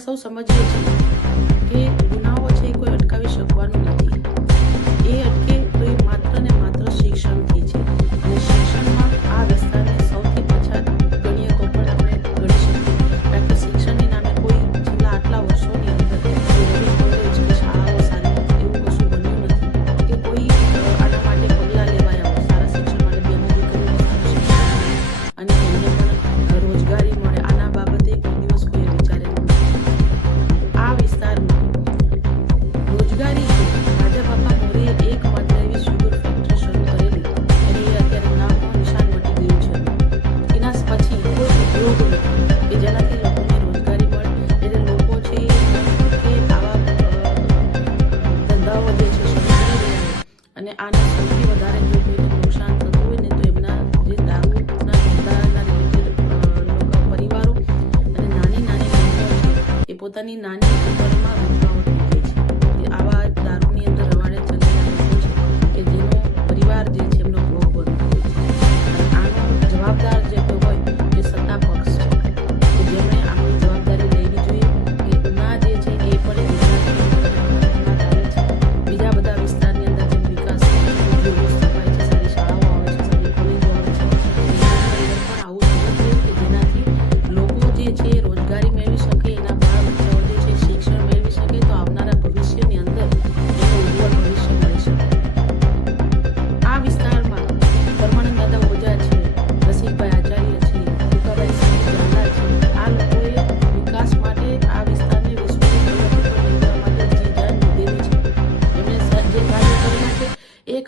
są samodzielne. નાની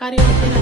कार्य होते रहते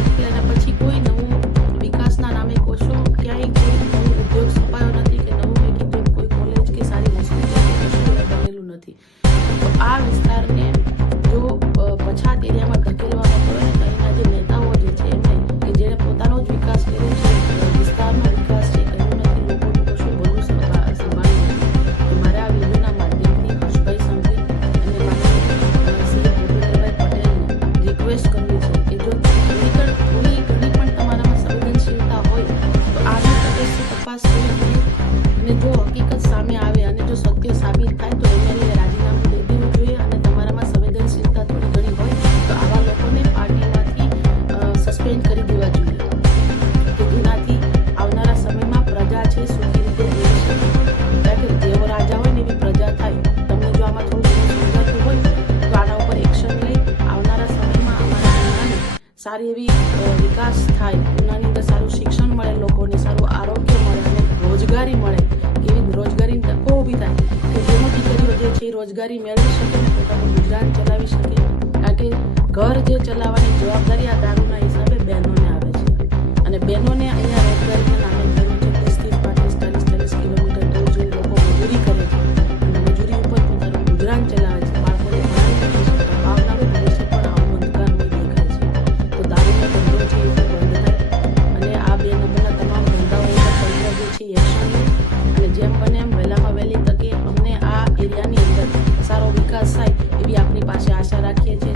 સારી એવી વિકાસ થાય ઉનાની અંદર સારું શિક્ષણ મળે, લોકોને સારું આરોગ્ય મળે અને રોજગારી મળે, કેવી રોજગારીની તકો ઊભી થાય, કે જેનો દીકરીઓ જે છે રોજગારી મેળવી શકે ને પોતાનું ગુજરાન ચલાવી શકે, કારણ કે ઘર જે ચલાવવાની જવાબદારી આ દારૂના હિસાબે બહેનોને આવે છે. અને બહેનોને અહીંયા રોજગારીના નામે થયું છે ત્રીસથી પાંત્રીસ, ચાલીસ ચાલીસ કિલોમીટર દૂર જઈ લોકો મજૂરી કરે છે, અને મજૂરી ઉપર પોતાનું ગુજરાન ચલાવે આગળના તમામ ધંધાઓ ઉપર છે એક્શન અને જેમ બને એમ વહેલામાં વહેલી તકે અમને આ એરિયાની અંદર સારો વિકાસ થાય એવી આપણી પાસે આશા રાખીએ છીએ.